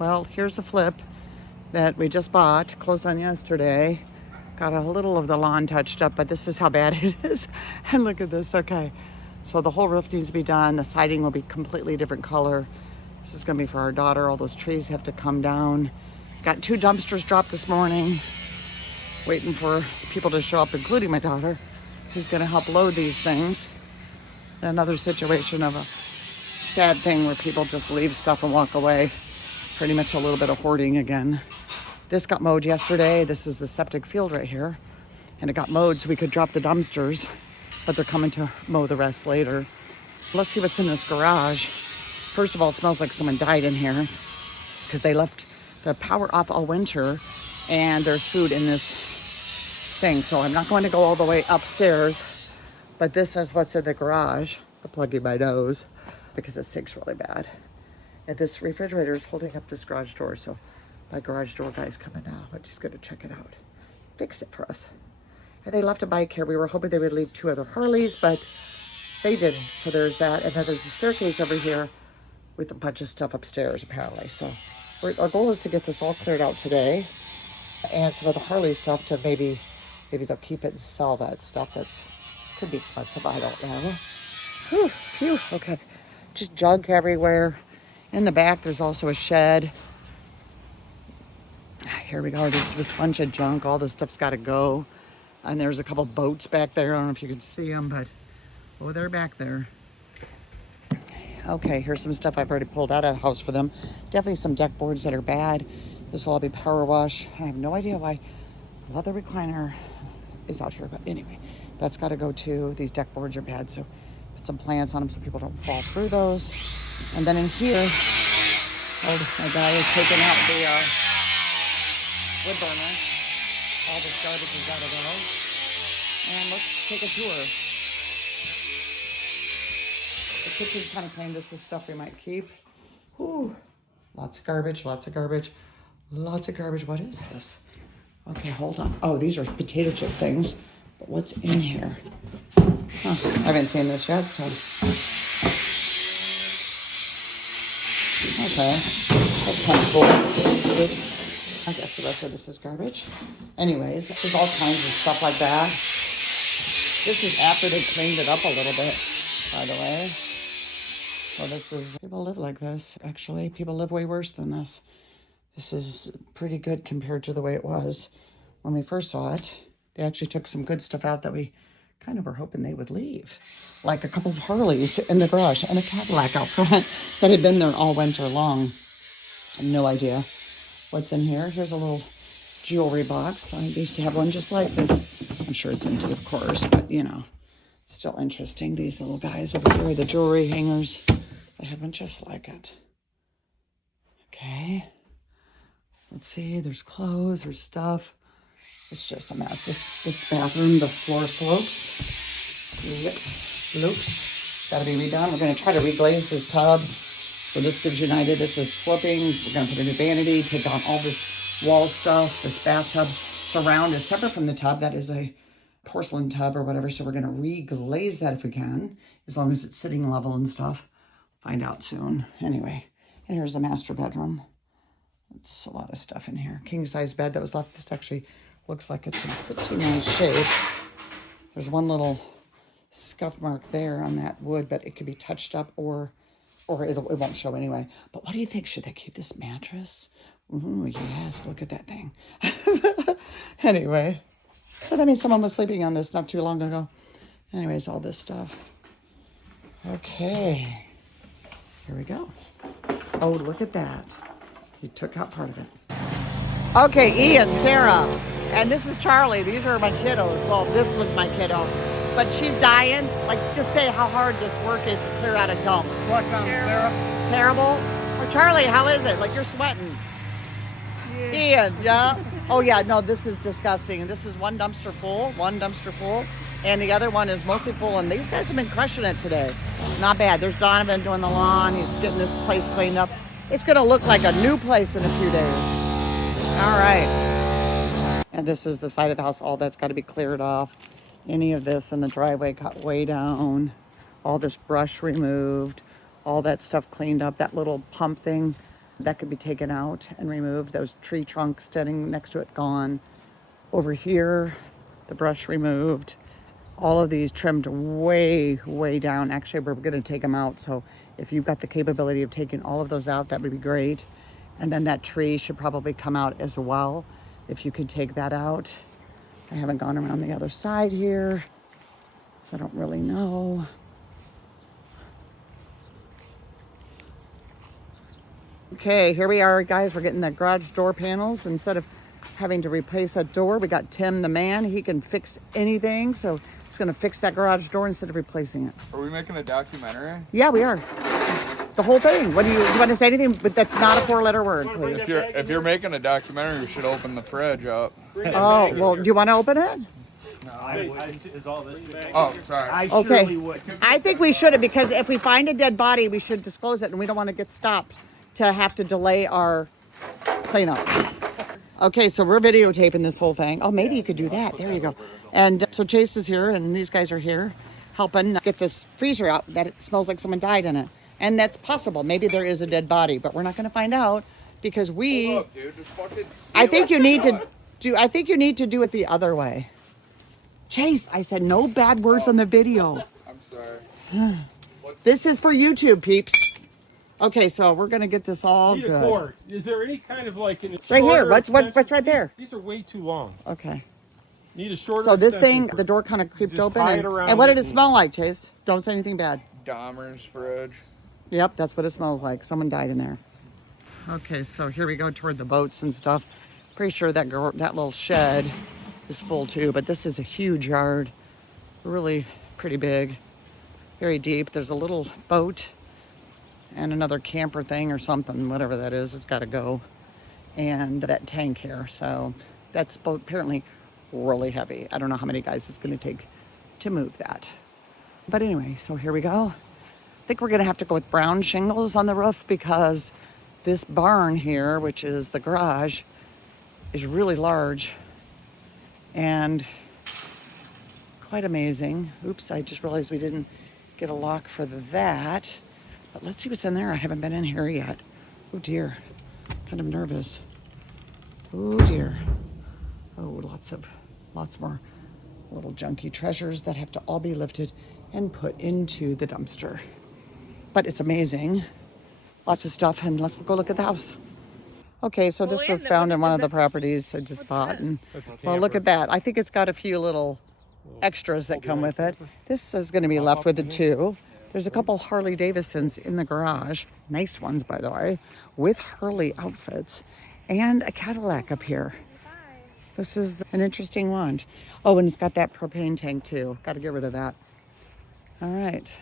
Well, here's a flip that we just bought, closed on yesterday. Got a little of the lawn touched up, but this is how bad it is. And look at this, okay. So the whole roof needs to be done. The siding will be completely different color. This is gonna be for our daughter. All those trees have to come down. Got 2 dumpsters dropped this morning. Waiting for people to show up, including my daughter, who's gonna help load these things. Another situation of a sad thing where people just leave stuff and walk away. Pretty much a little bit of hoarding again. This got mowed yesterday. This is the septic field right here. And it got mowed so we could drop the dumpsters, but they're coming to mow the rest later. Let's see what's in this garage. First of all, it smells like someone died in here because they left the power off all winter and there's food in this thing. So I'm not going to go all the way upstairs, but this is what's in the garage. I'm plugging my nose because it stinks really bad. And this refrigerator is holding up this garage door. So my garage door guy's coming now, but he's gonna check it out. Fix it for us. And they left a bike here. We were hoping they would leave 2 other Harleys, but they didn't. So there's that. And then there's a staircase over here with a bunch of stuff upstairs apparently. So our goal is to get this all cleared out today. And some of the Harley stuff to maybe they'll keep it and sell that stuff. Could be expensive, I don't know. Whew, phew, okay. Just junk everywhere. In the back, there's also a shed. Here we go. There's just a bunch of junk. All this stuff's got to go. And there's a couple boats back there. I don't know if you can see them, but oh, they're back there. Okay, here's some stuff I've already pulled out of the house for them. Definitely some deck boards that are bad. This will all be power wash. I have no idea why leather recliner is out here, but anyway, that's got to go too. These deck boards are bad, so put some plants on them so people don't fall through those. And then in here, my guy is taking out the wood burner. All this garbage has got to go. And let's take a tour. The kitchen's kind of clean. This is stuff we might keep. Whew. Lots of garbage, lots of garbage, lots of garbage. What is this? Okay, hold on. Oh, these are potato chip things. But what's in here? Huh, I haven't seen this yet, so. Okay, that's kind of cool. Oops. I guess the rest of this is garbage. Anyways, there's all kinds of stuff like that. This is after they cleaned it up a little bit, by the way. So this is, people live like this, actually. People live way worse than this. This is pretty good compared to the way it was when we first saw it. They actually took some good stuff out that we kind of were hoping they would leave. Like a couple of Harleys in the garage and a Cadillac out front that had been there all winter long. I have no idea what's in here. Here's a little jewelry box. I used to have one just like this. I'm sure it's empty, of course, but you know, still interesting. These little guys over here, the jewelry hangers. I have one just like it. Okay. Let's see, there's clothes, there's stuff. It's just a mess. This bathroom, the floor slopes. Yep, slopes. Gotta be redone. We're gonna try to reglaze this tub. So this gives you an idea. This is sloping. We're gonna put a new vanity, take down all this wall stuff. This bathtub surround is separate from the tub. That is a porcelain tub or whatever. So we're gonna reglaze that if we can, as long as it's sitting level and stuff. Find out soon. Anyway, and here's the master bedroom. It's a lot of stuff in here. King size bed that was left. This actually looks like it's in pretty nice shape. There's one little scuff mark there on that wood, but it could be touched up or it won't show anyway. But what do you think? Should they keep this mattress? Ooh, yes, look at that thing. Anyway, so that means someone was sleeping on this not too long ago. Anyways, all this stuff. Okay, here we go. Oh, look at that. He took out part of it. Okay, Ian, Sarah, and this is Charlie. These are my kiddos. Well, this was my kiddo. But she's dying. Like, just say how hard this work is to clear out a dump. What sounds Sarah? Terrible? Or Charlie, how is it? Like, you're sweating. Yeah. Ian, yeah? Oh, yeah, no, this is disgusting. And this is one dumpster full, and the other one is mostly full. And these guys have been crushing it today. Not bad. There's Donovan doing the lawn. He's getting this place cleaned up. It's going to look like a new place in a few days. All right. And this is the side of the house. All that's got to be cleared off. Any of this in the driveway got way down. All this brush removed. All that stuff cleaned up. That little pump thing That could be taken out and removed. Those tree trunks standing next to it, gone. Over here, the brush removed. All of these trimmed way, way down. Actually, we're gonna take them out. So if you've got the capability of taking all of those out, that would be great. And then that tree should probably come out as well, if you could take that out. I haven't gone around the other side here, so I don't really know. Okay, here we are, guys. We're getting the garage door panels. Instead of having to replace a door, we got Tim the man. He can fix anything, so he's gonna fix that garage door instead of replacing it. Are we making a documentary? Yeah, we are. The whole thing. What do you want to say anything? But that's not a 4-letter word, please. If you're making a documentary, you should open the fridge up. Oh, well, do you want to open it? Oh, sorry. Okay. I think we should have, because if we find a dead body, we should disclose it, and we don't want to get stopped to have to delay our cleanup. Okay, so we're videotaping this whole thing. Oh, maybe you could do that. There you go. And so Chase is here, and these guys are here helping get this freezer out that it smells like someone died in it. And that's possible. Maybe there is a dead body, but we're not going to find out because we. Hold up, dude. Just fucking I think you need seal to do. I think you need to do it the other way. Chase, I said no bad words on the video. I'm sorry. This is for YouTube, peeps. Okay, so we're gonna get this all Need a good. cord. Is there any kind of like an Right here. shorter What's extension? right there? These are way too long. Okay. Need a shorter. So this extension thing, cord. the door kind of creeped Just open. tie it around And what did it it smell like, Chase? Don't say anything bad. Dahmer's fridge. Yep, that's what it smells like. Someone died in there. Okay, so here we go toward the boats and stuff. Pretty sure that little shed is full too, but this is a huge yard. Really pretty big, very deep. There's a little boat and another camper thing or something, whatever that is, it's gotta go. And that tank here, so that's boat apparently really heavy. I don't know how many guys it's gonna take to move that. But anyway, so here we go. I think we're gonna have to go with brown shingles on the roof because this barn here, which is the garage, is really large and quite amazing. Oops, I just realized we didn't get a lock for that. But let's see what's in there. I haven't been in here yet. Oh dear, kind of nervous. Oh dear. Oh, lots more little junky treasures that have to all be lifted and put into the dumpster. But it's amazing. Lots of stuff, and let's go look at the house. Okay, so this was found in one of the properties I just bought, and well, look at that. I think it's got a few little extras that come with it. This is going to be left with the two. There's a couple Harley Davidsons in the garage, nice ones by the way, with Harley outfits, and a Cadillac up here. This is an interesting one. Oh, and it's got that propane tank too. Got to get rid of that. All right.